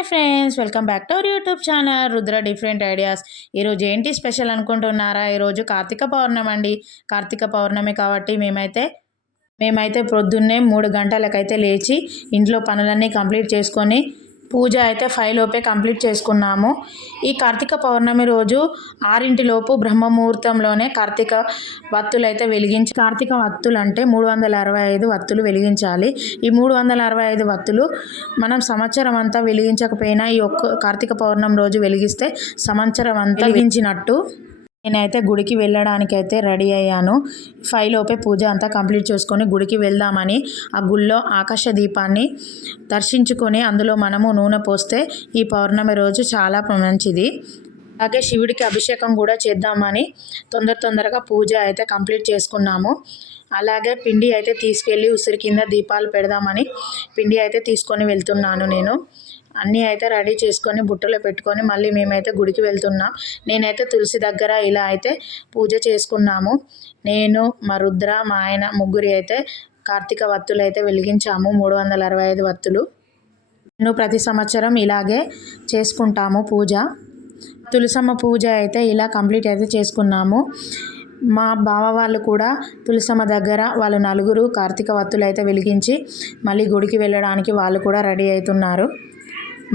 Hi friends welcome back to our YouTube channel Rudra different ideas. ఈరోజు ఏంటి special అనుకుంటున్నారా? ఈరోజు కార్తీక పౌర్ణమి అండి. కార్తీక పౌర్ణమి కాబట్టి మేమైతే మేమైతే పొద్దున్నే మూడు గంటలకైతే లేచి ఇంట్లో పనులన్నీ కంప్లీట్ చేసుకొని పూజ అయితే ఫైవ్ లోపే కంప్లీట్ చేసుకున్నాము. ఈ కార్తీక పౌర్ణమి రోజు ఆరింటిలోపు బ్రహ్మముహూర్తంలోనే కార్తీక వత్తులు అయితే వెలిగించి కార్తీక వత్తులు అంటే మూడు వందల అరవై ఐదు వత్తులు వెలిగించాలి. ఈ మూడు వందల అరవై ఐదు వత్తులు మనం సంవత్సరం అంతా వెలిగించకపోయినా ఈ ఒక్క కార్తీక పౌర్ణమి రోజు వెలిగిస్తే సంవత్సరం అంతా వెలిగించినట్టు నేనైతే గుడికి వెళ్ళడానికి అయితే రెడీ అయ్యాను. ఫైవ్ లోపే పూజ అంతా కంప్లీట్ చేసుకొని గుడికి వెళ్దామని ఆ గుళ్ళో ఆకాశ దీపాన్ని దర్శించుకొని అందులో మనము నూనె పోస్తే ఈ పౌర్ణమి రోజు చాలా మంచిది. అలాగే శివుడికి అభిషేకం కూడా చేద్దామని తొందర తొందరగా పూజ అయితే కంప్లీట్ చేసుకున్నాము. అలాగే పిండి అయితే తీసుకెళ్ళి ఉసిరి కింద దీపాలు పెడదామని పిండి అయితే తీసుకొని వెళ్తున్నాను నేను. అన్నీ అయితే రెడీ చేసుకొని బుట్టలో పెట్టుకొని మళ్ళీ మేమైతే గుడికి వెళ్తున్నాం. నేనైతే తులసి దగ్గర ఇలా అయితే పూజ చేసుకున్నాము. నేను మా రుద్ర మా ఆయన ముగ్గురి అయితే కార్తీక వత్తులు అయితే వెలిగించాము. మూడు వందల అరవై ఐదు వత్తులు. నేను ప్రతి సంవత్సరం ఇలాగే చేసుకుంటాము పూజ. తులసమ్మ పూజ అయితే ఇలా కంప్లీట్ అయితే చేసుకున్నాము. మా బావ వాళ్ళు కూడా తులసమ్మ దగ్గర వాళ్ళు నలుగురు కార్తీక వత్తులు అయితే వెలిగించి మళ్ళీ గుడికి వెళ్ళడానికి వాళ్ళు కూడా రెడీ అవుతున్నారు.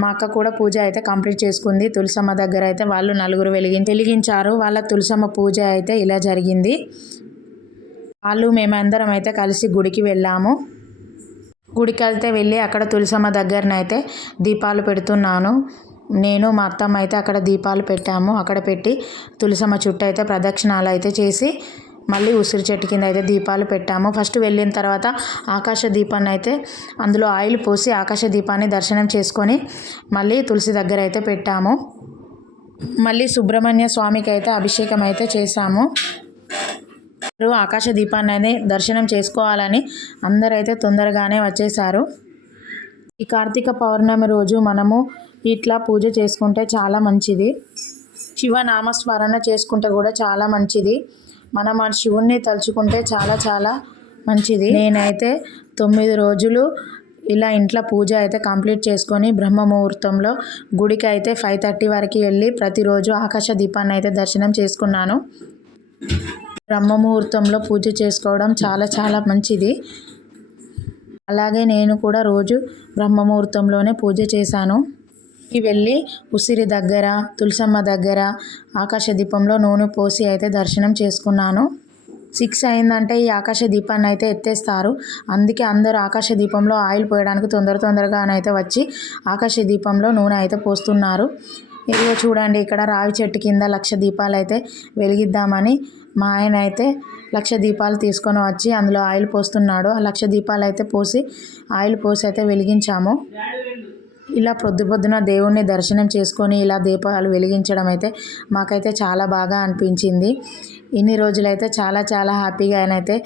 మా అక్క కూడా పూజ అయితే కంప్లీట్ చేసుకుంది. తులసమ్మ దగ్గర అయితే వాళ్ళు నలుగురు వెలిగి వెలిగించారు. వాళ్ళ తులసమ్మ పూజ అయితే ఇలా జరిగింది. వాళ్ళు మేమందరం అయితే కలిసి గుడికి వెళ్ళాము. గుడికి వెళ్తే వెళ్ళి అక్కడ తులసమ్మ దగ్గరనైతే దీపాలు పెడుతున్నాను. నేను మా అత్తమ్మ అయితే అక్కడ దీపాలు పెట్టాము. అక్కడ పెట్టి తులసమ్మ చుట్టూ అయితే ప్రదక్షిణాలు అయితే చేసి మళ్ళీ ఉసిరి చెట్టు కింద అయితే దీపాలు పెట్టాము. ఫస్ట్ వెళ్ళిన తర్వాత ఆకాశ దీపాన్ని అయితే అందులో ఆయిల్ పోసి ఆకాశ దీపాన్ని దర్శనం చేసుకొని మళ్ళీ తులసి దగ్గర అయితే పెట్టాము. మళ్ళీ సుబ్రహ్మణ్య స్వామికి అయితే అభిషేకం అయితే చేశాము. ఆకాశ దీపాన్ని అయితే దర్శనం చేసుకోవాలని అందరైతే తొందరగానే వచ్చేసారు ఈ కార్తీక పౌర్ణమి రోజు మనము ఇట్లా పూజ చేసుకుంటే చాలా మంచిది. శివనామస్మరణ చేసుకుంటే కూడా చాలా మంచిది. మనం ఆ శివుణ్ణి తలుచుకుంటే చాలా చాలా మంచిది. నేనైతే తొమ్మిది రోజులు ఇలా ఇంట్లో పూజ అయితే కంప్లీట్ చేసుకొని బ్రహ్మ ముహూర్తంలో గుడికి అయితే ఫైవ్ థర్టీ వరకు వెళ్ళి ప్రతిరోజు ఆకాశ దీపాన్ని అయితే దర్శనం చేసుకున్నాను. బ్రహ్మ ముహూర్తంలో పూజ చేసుకోవడం చాలా చాలా మంచిది. అలాగే నేను కూడా రోజు బ్రహ్మ ముహూర్తంలోనే పూజ చేశాను. వెళ్ళి ఉసిరి దగ్గర తులసమ్మ దగ్గర ఆకాశ దీపంలో నూనె పోసి అయితే దర్శనం చేసుకున్నాను. సిక్స్ అయిందంటే ఈ ఆకాశ దీపాన్ని అయితే ఎత్తేస్తారు. అందుకే అందరూ ఆకాశ దీపంలో ఆయిల్ పోయడానికి తొందర తొందరగానైతే వచ్చి ఆకాశ దీపంలో నూనె అయితే పోస్తున్నారు. ఇదిగో చూడండి ఇక్కడ రావి చెట్టు కింద లక్ష దీపాలు అయితే వెలిగిద్దామని మా ఆయన అయితే లక్ష దీపాలు తీసుకొని వచ్చి అందులో ఆయిల్ పోస్తున్నాడు. ఆ లక్ష దీపాలు అయితే పోసి ఆయిల్ పోసి అయితే వెలిగించాము. ఇలా పొద్దు పొద్దున దేవుణ్ణి దర్శనం చేసుకొని ఇలా దీపాలు వెలిగించడం అయితే మాకైతే చాలా బాగా అనిపించింది. ఇన్ని రోజులైతే చాలా చాలా హ్యాపీగా అయితే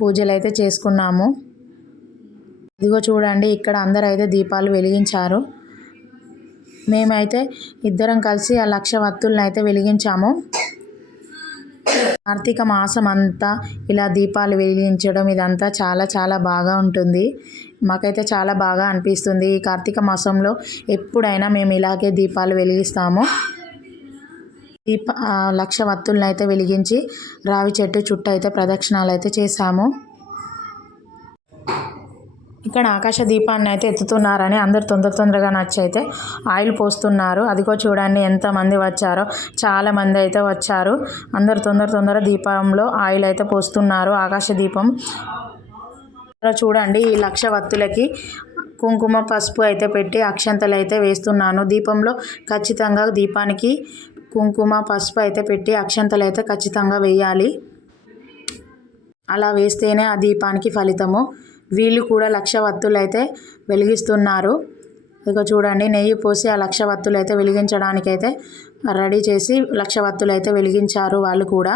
పూజలు అయితే చేసుకున్నాము. ఇదిగో చూడండి ఇక్కడ అందరూ అయితే దీపాలు వెలిగించారు. మేమైతే ఇద్దరం కలిసి ఆ లక్ష వత్తుల్ని అయితే వెలిగించాము. కార్తీక మాసం అంతా ఇలా దీపాలు వెలిగించడం ఇదంతా చాలా చాలా బాగా ఉంటుంది. మాకైతే చాలా బాగా అనిపిస్తుంది. ఈ కార్తీక మాసంలో ఎప్పుడైనా మేము ఇలాగే దీపాలు వెలిగిస్తాము. దీప లక్ష వత్తులను అయితే వెలిగించి రావి చెట్టు చుట్టూ అయితే ప్రదక్షిణాలు అయితే చేశాము. ఇక్కడ ఆకాశ దీపాన్ని అయితే ఎత్తుతున్నారని అందరు తొందర తొందరగా నచ్చైతే ఆయిల్ పోస్తున్నారు. అదిగో చూడండి ఎంతమంది వచ్చారో. చాలామంది అయితే వచ్చారు. అందరు తొందర తొందర దీపంలో ఆయిల్ అయితే పోస్తున్నారు. ఆకాశ దీపం. చూడండి ఈ లక్ష వత్తులకి కుంకుమ పసుపు అయితే పెట్టి అక్షంతలు అయితే వేస్తున్నాను దీపంలో ఖచ్చితంగా దీపానికి కుంకుమ పసుపు అయితే పెట్టి అక్షంతలు అయితే ఖచ్చితంగా వేయాలి. అలా వేస్తేనే ఆ దీపానికి ఫలితము. వీళ్ళు కూడా లక్ష వత్తులు అయితే వెలిగిస్తున్నారు. ఇక చూడండి నెయ్యి పోసి ఆ లక్ష వత్తులు అయితే వెలిగించడానికైతే రెడీ చేసి లక్ష వత్తులు అయితే వెలిగించారు వాళ్ళు కూడా.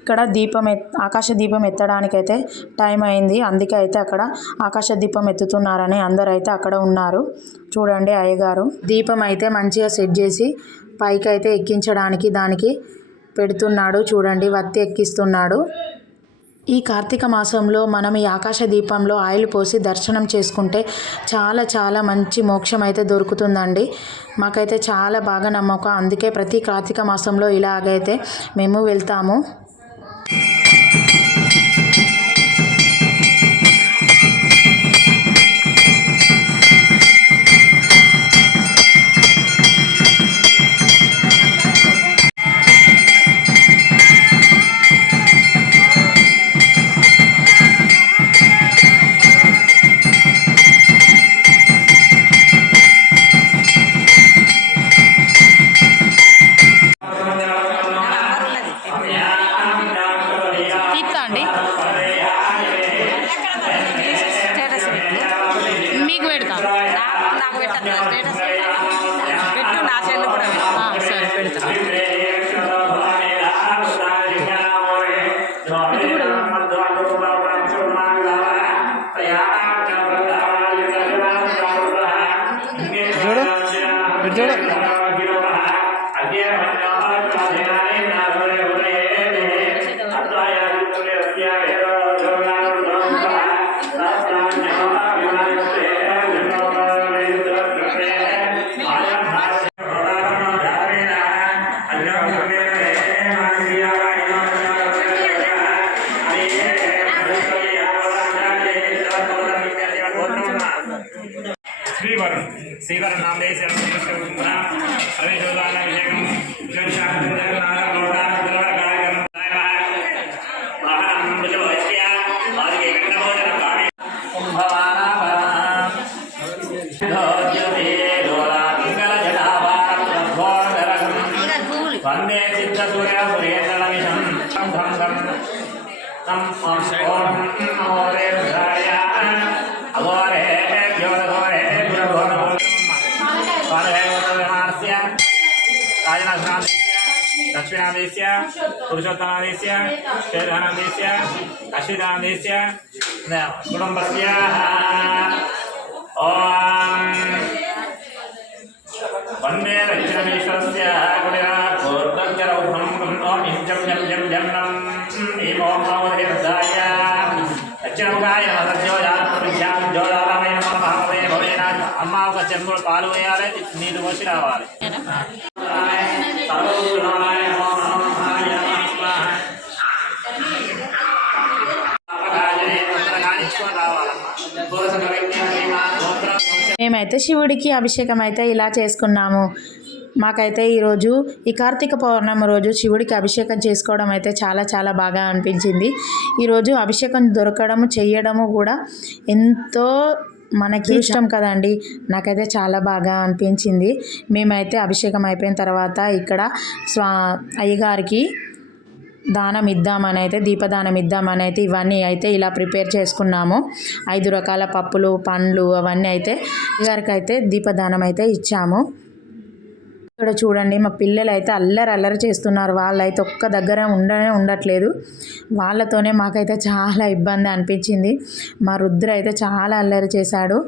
ఇక్కడ దీపం ఎత్ ఆకాశ దీపం ఎత్తడానికైతే టైం అయింది. అందుకే అయితే అక్కడ ఆకాశ దీపం ఎత్తుతున్నారని అందరు అయితే అక్కడ ఉన్నారు. చూడండి అయ్యగారు దీపం అయితే మంచిగా సెట్ చేసి పైకి అయితే ఎక్కించడానికి దానికి పెడుతున్నాడు. చూడండి వత్తి ఎక్కిస్తున్నాడు. ఈ కార్తీక మాసంలో మనం ఈ ఆకాశ దీపంలో ఆయిల్ పోసి దర్శనం చేసుకుంటే చాలా చాలా మంచి మోక్షం అయితే దొరుకుతుందండి. మాకైతే చాలా బాగా నమ్మకం. అందుకే ప్రతి కార్తీక మాసంలో ఇలాగైతే మేము వెళ్తాము. తీస్తా అండి? శ్రీవరం శ్రీవరం నామే दक्षिणादेश पुरुषोत्तमादेश श्वेधानादेश अश्वितादेश कुटुम्बस्य वंदे दक्षिणमेश्वरस्य दक्षिणमुखाय सत्योजात्मविद्यां ज्योदारामय नमः भवे भवेनाथ अम्मा का चंद्र पाल हुए आ रहे नील वशी रावा మేమైతే శివుడికి అభిషేకం అయితే ఇలా చేసుకున్నాము. మాకైతే ఈరోజు ఈ కార్తీక పౌర్ణమి రోజు శివుడికి అభిషేకం చేసుకోవడం అయితే చాలా చాలా బాగా అనిపించింది. ఈరోజు అభిషేకం దొరకడము చెయ్యడము కూడా ఎంతో మనకి ఇష్టం కదండి. నాకైతే చాలా బాగా అనిపించింది. మేమైతే అభిషేకం అయిపోయిన తర్వాత ఇక్కడ స్వా అయ్యగారికి దానం ఇద్దామని అయితే దీపదానం ఇద్దామని అయితే ఇవన్నీ అయితే ఇలా ప్రిపేర్ చేసుకున్నాము. ఐదు రకాల పప్పులు పండ్లు అవన్నీ అయితే గారికి అయితే దీపదానం అయితే ఇచ్చాము. ఇక్కడ చూడండి మా పిల్లలు అయితే అల్లరి అల్లరి చేస్తున్నారు. వాళ్ళైతే ఒక్క దగ్గర ఉండనే ఉండట్లేదు. వాళ్ళతోనే మాకైతే చాలా ఇబ్బంది అనిపించింది. మా రుద్ర అయితే చాలా అల్లరి చేశాడు.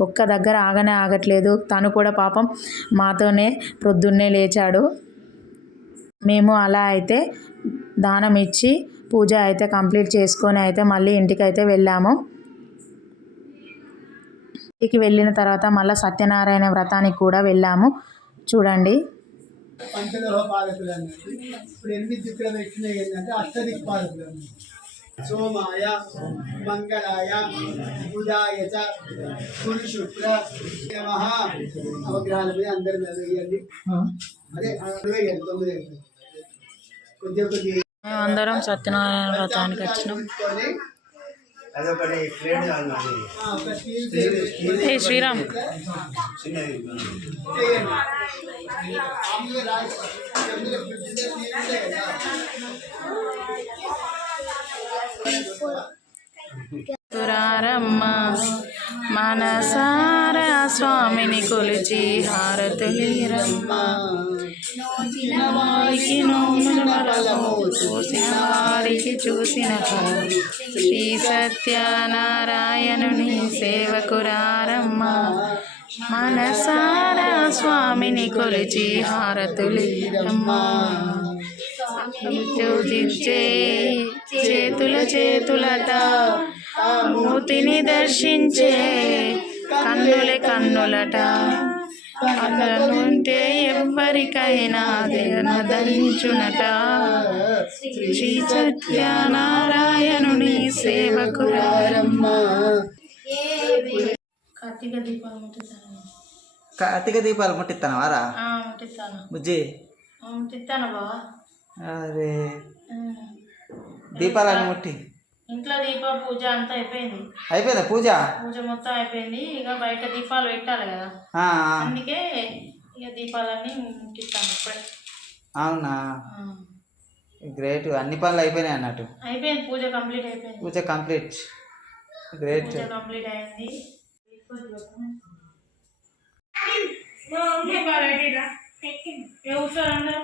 ఒక్క దగ్గర ఆగనే ఆగట్లేదు. తను కూడా పాపం మాతోనే ప్రొద్దున్నే లేచాడు. మేము అలా అయితే దానం ఇచ్చి పూజ అయితే కంప్లీట్ చేసుకొని అయితే మళ్ళీ ఇంటికి అయితే వెళ్ళాము. ఇంటికి వెళ్ళిన తర్వాత మళ్ళీ సత్యనారాయణ వ్రతానికి కూడా వెళ్ళాము. చూడండి. పంచలోహ పాదకులు అన్నట్టు ఇప్పుడు ఎనిమిది దిక్కులు పెట్టినవి ఏంటంటే అష్టదిక్ పాదకులు అన్నట్టు సోమాయ మంగళాయ బుధాయ చ గురు శుక్ర నమః అవగ్రహాల మీద అందరి మీద వేయండి అదే అరవై వేయండి తొమ్మిది కొద్దిగా మేమందరం అందరం సత్యనారాయణ వ్రతానికి వచ్చినాం. ఏ శ్రీరామ్. తురారమ్మ. మనసారా స్వామిని కొలిచి హారతులీరమ్మ వారికి నోముల చూసిన వారికి చూసిన శ్రీ సత్యనారాయణుని సేవకురారమ్మ. మనసారా స్వామిని కొలిచి హారతులీరమ్మ పూజించే చేతుల చేతులట ఆ మూర్తిని దర్శించే కన్నులే కన్నులట. ఉంటే ఎవ్వరికైనా ధరించునట శ్రీ సత్యనారాయణుని సేవకురారమ్మ కార్తీక దీపాలు ముట్టిస్తాను కార్తీక దీపాలు ముట్టిస్తాను వారా ముట్టిస్తాను. బుజ్జి. ముట్టిస్తాను బావా. అరే. దీపాలని ముట్టి. ఇంట్లో దీప పూజ అంతా అయిపోయింది. అయిపోయిందా పూజ? పూజ మొత్తం అయిపోయింది. ఇక బయట దీపాలు పెట్టాలి కదా. ఆ, అందుకే ఇక దీపాలన్నీ ముట్టిస్తాను ఇప్పుడే. అవునా. గ్రేట్. అన్ని పనులు అయిపోయినాయి అన్నట్టు. అయిపోయింది. పూజ కంప్లీట్ అయిపోయింది. Puja complete. Great. Puja complete అయింది. దీపాలు పెట్టిరా? ఏ కూర్చోరు అందరూ?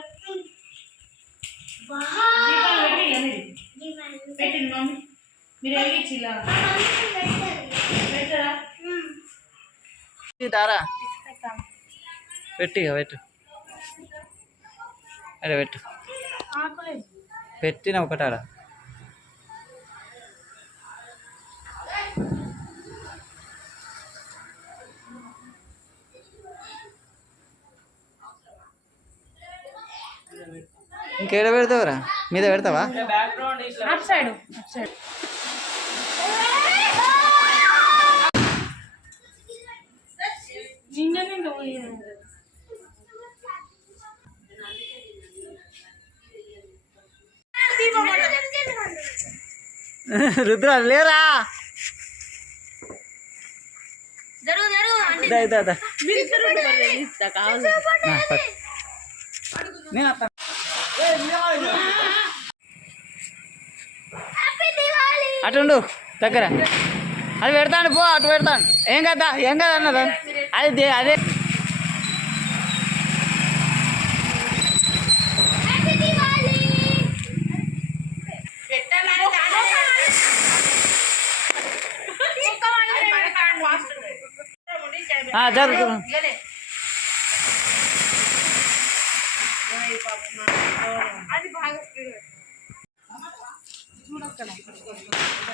మీరు పెట్టరా? దారా పెట్టి అరే పెట్టు. పెట్టిన ఒకటాడ ఇంకేడ పెడతావురా? మీద పెడతావా? అటు సైడ్ అటు సైడ్. రుద్ర లేరా? దా, దా, దా. నా, పట్టు. నేను వస్తాను. అటు ఉండు దగ్గర. అది పెడతాను పో అటు పెడతాను. ఏం కదా ఏం కదా అన్నదా? అది అదే. జరుగు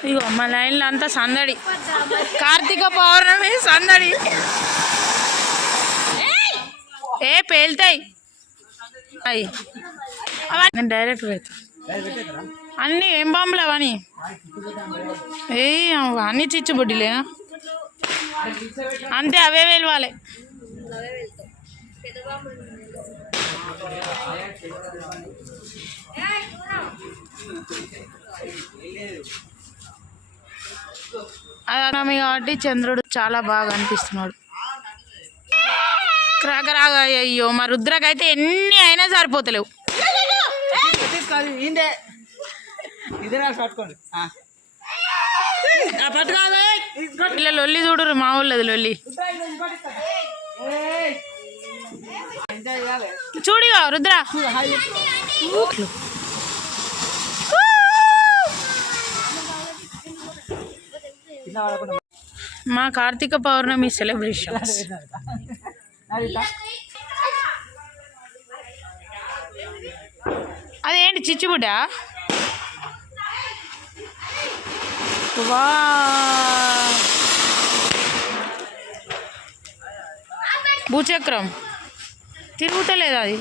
ఇగో మా లైన్లో అంతా సందడి. కార్తీక పౌర్ణమి సందడి. ఏ పేలుతాయి. అవి అవన్నీ నేను డైరెక్ట్ పెడతా. అన్నీ ఏం బాంబులు అవని? ఏ అన్ని చిచ్చుబుడ్డిలేనా అంతే అవే వెలవాలి. అదనమి కాబట్టి చంద్రుడు చాలా బాగా అనిపిస్తున్నాడు. రాగరాగా అయ్యో మా రుద్రకైతే ఎన్ని అయినా సరిపోతలేవు. పట్టుకోవాలి ఇలా లొల్లి చూడరు మా ఊళ్ళది లొల్లి. ఎంజాయ్ చూడిగా రుద్ర. మా కార్తీక పౌర్ణమి సెలబ్రేషన్స్. అదేంటి చిచ్చుబుడ్డా? భూచక్రం తిరుగుతలేదు అది